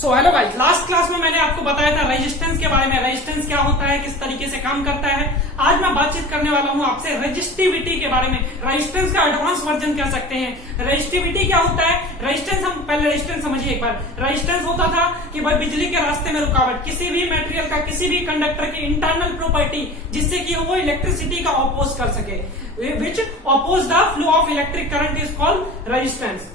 So hello guys, last class में मैंने आपको बताया था रेजिस्टेंस के बारे में। रेजिस्टेंस क्या होता है, किस तरीके से काम करता है। आज मैं बातचीत करने वाला हूं आपसे रेजिस्टिविटी के बारे में। रेजिस्टेंस का एडवांस वर्जन कह सकते हैं। रेजिस्टिविटी क्या होता है? रेजिस्टेंस, हम पहले रेजिस्टेंस समझिए एक बार। रेजिस्टेंस होता था कि भाई बिजली के रास्ते में रुकावट, किसी भी मटेरियल का, किसी भी कंडक्टर की इंटरनल प्रॉपर्टी जिससे कि वो इलेक्ट्रिसिटी का ऑपोज कर सके, which oppose the flow of electric current is called resistance.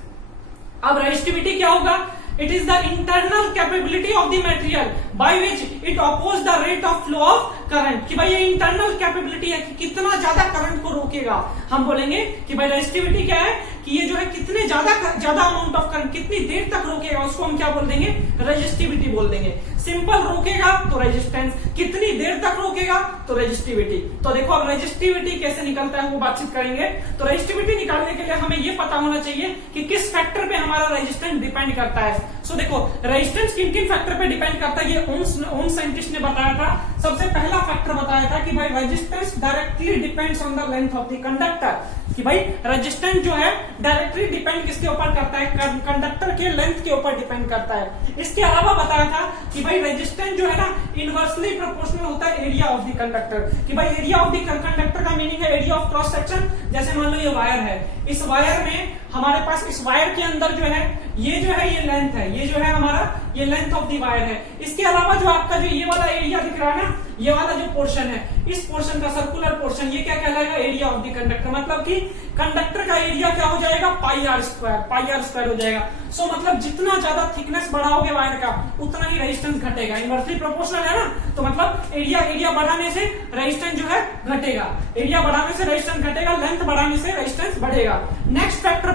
अब रेजिस्टिविटी क्या होगा? It is the internal capability of the material by which it opposes the rate of flow of current। कि भाई ये internal capability है कि कितना ज्यादा करंट को रोकेगा। हम बोलेंगे कि भाई रेजिस्टिविटी क्या है कि ये जो है कितने ज्यादा अमाउंट ऑफ करंट कितनी देर तक रोकेगा, उसको हम क्या बोल देंगे? रेजिस्टिविटी बोल देंगे। सिंपल रोकेगा तो रेजिस्टेंस, कितनी देर तक रोकेगा तो रेजिस्टिविटी। तो देखो अब रेजिस्टिविटी कैसे निकलता है वो बातचीत करेंगे। तो रेजिस्टिविटी निकालने के लिए हमें ये पता होना चाहिए कि किस फैक्टर पे हमारा रेजिस्टेंस डिपेंड करता है। सो देखो रेजिस्टेंस किन किन फैक्टर पे डिपेंड करता है, ये ओम साइंटिस्ट ने बताया था। सबसे पहला फैक्टर बताया था कि भाई resistance directly depends on the length of the conductor. कि भाई रेजिस्टेंस जो है डायरेक्टली डिपेंड किसके ऊपर करता है? कंडक्टर के लेंथ के ऊपर डिपेंड करता है। इसके अलावा बताया था कि भाई रेजिस्टेंस जो है ना इनवर्सली प्रोपोर्शनल होता है एरिया ऑफ द कंडक्टर। कि भाई एरिया ऑफ द कंडक्टर का मीनिंग है एरिया ऑफ क्रॉस सेक्शन। जैसे मान लो ये वायर है, इस वायर में हमारे पास, इस वायर के अंदर जो है ये लेंथ है, ये जो है हमारा ये लेंथ ऑफ दी वायर है। इसके अलावा जो आपका जो ये वाला एरिया दिख रहा है ना, ये वाला जो पोर्शन है, इस पोर्शन का सर्कुलर पोर्शन, ये क्या कहलाएगा? Area of the conductor. मतलब कि कंडक्टर का एरिया क्या हो जाएगा? पाई आर स्क्वायर हो जाएगा। सो मतलब जितना ज्यादा थिकनेस बढ़ाओगे वायर का उतना ही रेजिस्टेंस घटेगा। इनवर्सली प्रोपोर्शनल है ना, तो मतलब एरिया बढ़ाने से रेजिस्टेंस जो है घटेगा, एरिया बढ़ाने से रेजिस्टेंस घटेगा, लेंथ बढ़ाने से रेजिस्टेंस बढ़ेगा। नेक्स्ट फैक्टर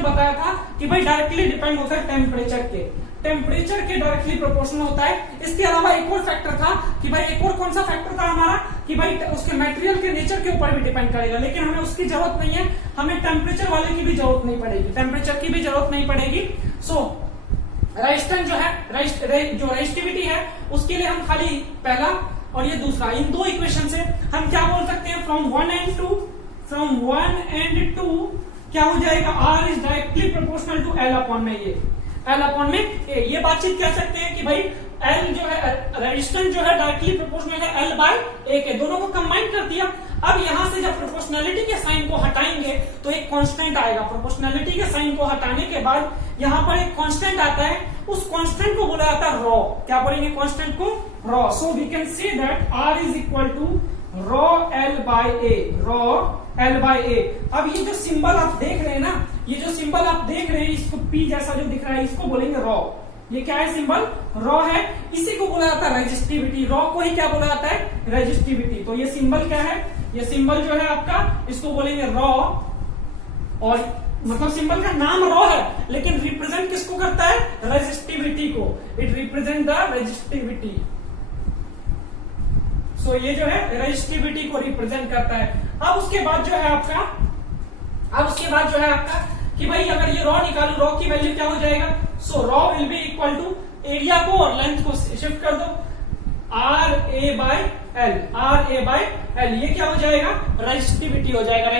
बताया था कि भाई डायरेक्टली डिपेंड होता है टेम्परेचर के डायरेक्टली प्रोपोर्शनल होता है। इसके अलावा एक और फैक्टर था कि भाई एक और कौन सा फैक्टर था हमारा कि भाई उसके मटेरियल के नेचर के ऊपर भी डिपेंड करेगा, लेकिन हमें उसकी जरूरत नहीं है। हमें टेम्परेचर वाले की भी जरूरत नहीं पड़ेगी, सो रेजिस्टेंस जो है, जो रेजिस्टिविटी है, उसके लिए हम खाली पहला और ये दूसरा, इन दो इक्वेशन से हम क्या बोल सकते हैं? फ्रॉम वन एंड टू क्या हो जाएगा? R is directly proportional to L upon में ये बातचीत कह सकते हैं कि भाई L जो है रेजिस्टेंस जो है डायरेक्टली प्रोपोर्शनल है L बाय A के, दोनों को कंबाइन कर दिया। अब यहां से जब प्रोपोर्शनलिटी के साइन को हटाएंगे तो एक कांस्टेंट आएगा। प्रोपोर्शनलिटी के साइन को हटाने के बाद यहाँ पर एक कांस्टेंट आता है, उस कांस्टेंट को बोला जाता है रॉ। क्या बोलेंगे कांस्टेंट को? Rho. So we can say that R is equal to rho L by A। अब ये जो सिंबल आप देख रहे हैं ना, इसको P जैसा जो दिख रहा है, इसको बोलेंगे रॉ। ये क्या है? सिंबल रॉ है। इसी को बोला जाता है रेजिस्टिविटी। रॉ को ही क्या बोला जाता है? रेजिस्टिविटी। तो ये सिंबल क्या है? ये सिंबल जो है आपका, इसको बोलेंगे रॉ। और मतलब सिंबल का नाम रॉ है, लेकिन रिप्रेजेंट किसको करता है? रेजिस्टिविटी को। It represent the resistivity. So ये जो है रेजिस्टिविटी को रिप्रेजेंट करता है। अब उसके बाद जो है आपका कि भाई अगर ये रॉ निकालू, रॉ की वैल्यू क्या हो जाएगा? So rho will be equal to area को और लेंथ को शिफ्ट कर दो, RA बाय L। ये क्या हो जाएगा? रेजिस्टिविटी हो जाएगा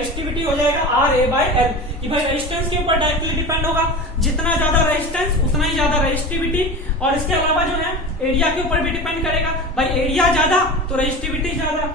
RA बाय L। कि भाई रेजिस्टेंस के ऊपर डायरेक्टली डिपेंड होगा, जितना ज्यादा रेजिस्टेंस उतना ही ज्यादा रेजिस्टिविटी। और इसके अलावा जो है एरिया के ऊपर भी डिपेंड करेगा। भाई एरिया ज्यादा तो रेजिस्टिविटी ज्यादा।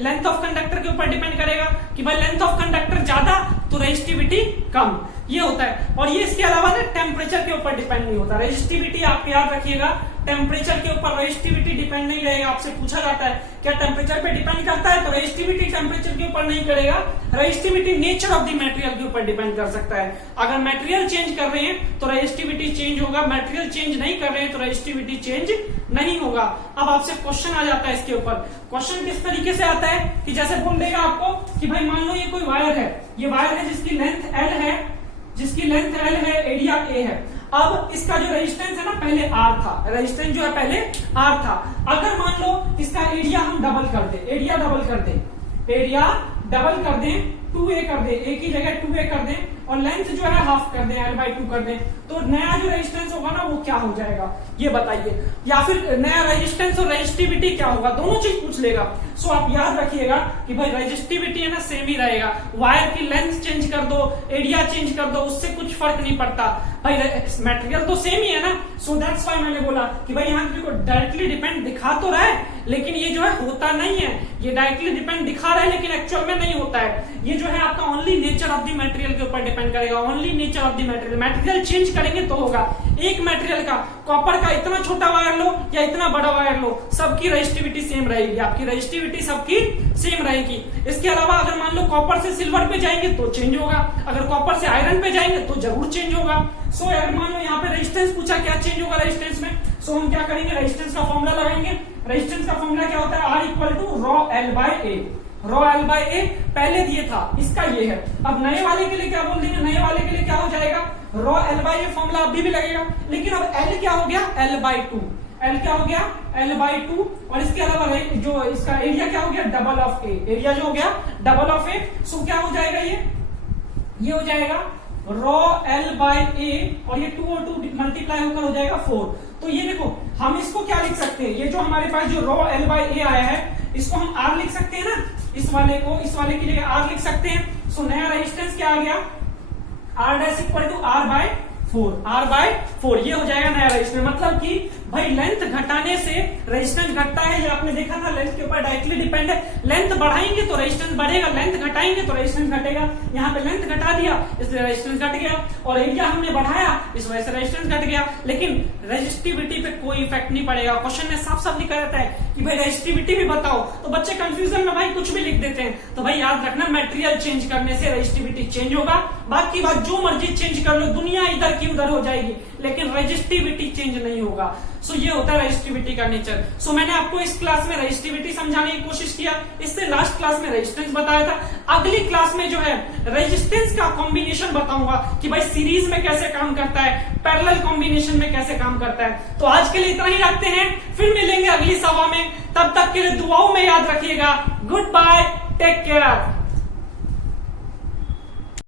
लेंथ ऑफ कंडक्टर के ऊपर डिपेंड करेगा कि भाई लेंथ ऑफ कंडक्टर ज्यादा तो रेजिस्टिविटी कम। ये होता है। और ये इसके अलावा ना टेम्परेचर के ऊपर डिपेंड नहीं होता। रेजिस्टिविटी आप याद रखिएगा, टेम्परेचर के ऊपर रेजिस्टिविटी डिपेंड नहीं रहेगा। आपसे पूछा जाता है क्या टेम्परेचर पे डिपेंड करता है? तो रेजिस्टिविटी टेम्परेचर के ऊपर नहीं करेगा। Resistivity nature of the material के ऊपर डिपेंड कर सकता है। अगर मटेरियल चेंज कर रहे हैं तो रेजिस्टिविटी चेंज होगा, मटेरियल चेंज नहीं कर रहे हैं तो रेजिस्टिविटी चेंज नहीं होगा। अब आपसे क्वेश्चन आ जाता है इसके ऊपर। क्वेश्चन किस तरीके से आता है कि जैसे बोल देगा आपको कि भाई मान लो ये कोई वायर है, जिसकी लेंथ L है, एरिया A है। अब इसका जो रेजिस्टेंस है ना, पहले R था, रेजिस्टेंस जो है पहले R था। अगर मान लो इसका एरिया हम डबल कर दें, 2a कर दें, a की जगह 2a कर दें और लेंथ जो है हाफ कर दें, l/2 कर दें, तो नया जो रेजिस्टेंस होगा ना वो क्या हो जाएगा ये बताइए। या फिर नया रेजिस्टेंस और रेजिस्टिविटी क्या होगा, दोनों चीज पूछ लेगा। सो आप याद रखिएगा कि भाई रेजिस्टिविटी है ना सेम ही रहेगा, वायर की लेंथ चेंज कर दो, एरिया चेंज कर दो, उससे कुछ फर्क नहीं पड़ता भाई, मटेरियल तो सेम ही है ना। सो दैट्स व्हाई मैंने बोला कि भाई यहाँ देखो डायरेक्टली डिपेंड दिखा तो रहा है लेकिन ये जो है होता नहीं है, ये डायरेक्टली डिपेंड दिखा रहा है लेकिन एक्चुअल में नहीं होता है। ये जो है आपका only nature of the material के ऊपर डिपेंड करेगा, only nature of the material. Material change करेंगे तो होगा। एक मटेरियल का, कॉपर का इतना छोटा वायर लो या इतना बड़ा वायर लो, सबकी रेजिस्टिविटी सेम रहेगी, आपकी रेजिस्टिविटी सबकी सेम रहेगी। इसके अलावा अगर मान लो कॉपर से सिल्वर पे जाएंगे तो चेंज होगा, अगर कॉपर से आयरन पे जाएंगे तो जरूर चेंज होगा। सो अगर मान लो यहाँ पे रेजिस्टेंस पूछा क्या चेंज होगा रेजिस्टेंस में, सो हम क्या करेंगे, रेजिस्टेंस का फॉर्मूला लगाएंगे। रेजिस्टेंस का फॉर्मूला क्या होता है, R equal to rho L/A। Rho L/A पहले दिए था, इसका ये है। अब नए वाले के लिए क्या बोल देंगे, नए वाले के लिए क्या हो जाएगा, रॉ L/A फॉर्मूला अभी भी लगेगा, लेकिन अब L क्या हो गया, L/2। L क्या हो गया, L/2। और इसके अलावा जो इसका एरिया क्या हो गया, डबल ऑफ A, एरिया जो हो गया डबल ऑफ A। सो क्या हो जाएगा, ये हो जाएगा रॉ L/A और ये 2 और 2 मल्टीप्लाई होकर हो जाएगा 4। तो ये देखो हम इसको क्या लिख सकते हैं, ये जो हमारे पास जो रॉ L/A आया है इसको हम R लिख सकते हैं ना, इस वाले को इस वाले की जगह R लिख सकते हैं। सो नया रेजिस्टेंस क्या आ गया, R' equal to R/4, R/4 ये हो जाएगा नया रेजिस्टेंस। मतलब कि भाई लेंथ घटाने से रेजिस्टेंस घटता है, ये आपने देखा था, लेंथ के ऊपर डायरेक्टली डिपेंड है। लेंथ बढ़ाएंगे तो रेजिस्टेंस बढ़ेगा, लेंथ घटाएंगे तो रेजिस्टेंस घटेगा। यहाँ पे लेंथ घटा दिया इसलिए रेजिस्टेंस घट गया, और एरिया हमने बढ़ाया इस वजह से रेजिस्टेंस घट गया, लेकिन रेजिस्टिविटी पे कोई इफेक्ट नहीं पड़ेगा। क्वेश्चन में साफ साफ लिखा रहता है कि भाई रेजिस्टिविटी भी बताओ, तो बच्चे कंफ्यूजन में भाई कुछ भी लिख देते हैं। तो भाई याद रखना मटेरियल चेंज करने से रेजिस्टिविटी चेंज होगा, बाकी बात जो मर्जी चेंज कर लो, दुनिया इधर की उधर हो जाएगी लेकिन रेजिस्टिविटी चेंज नहीं होगा। सो ये होता है रेजिस्टिविटी का नेचर। सो मैंने आपको इस क्लास में रेजिस्टिविटी समझाने की कोशिश किया, इससे लास्ट क्लास में रेजिस्टेंस बताया था। अगली क्लास में जो है रेजिस्टेंस का कॉम्बिनेशन बताऊंगा कि भाई सीरीज में कैसे काम करता है, पैरेलल कॉम्बिनेशन में कैसे काम करता है। तो आज के लिए इतना ही रखते हैं, फिर मिलेंगे अगली सभा में। तब तक के लिए दुआओं में याद रखिएगा। Good bye, take care.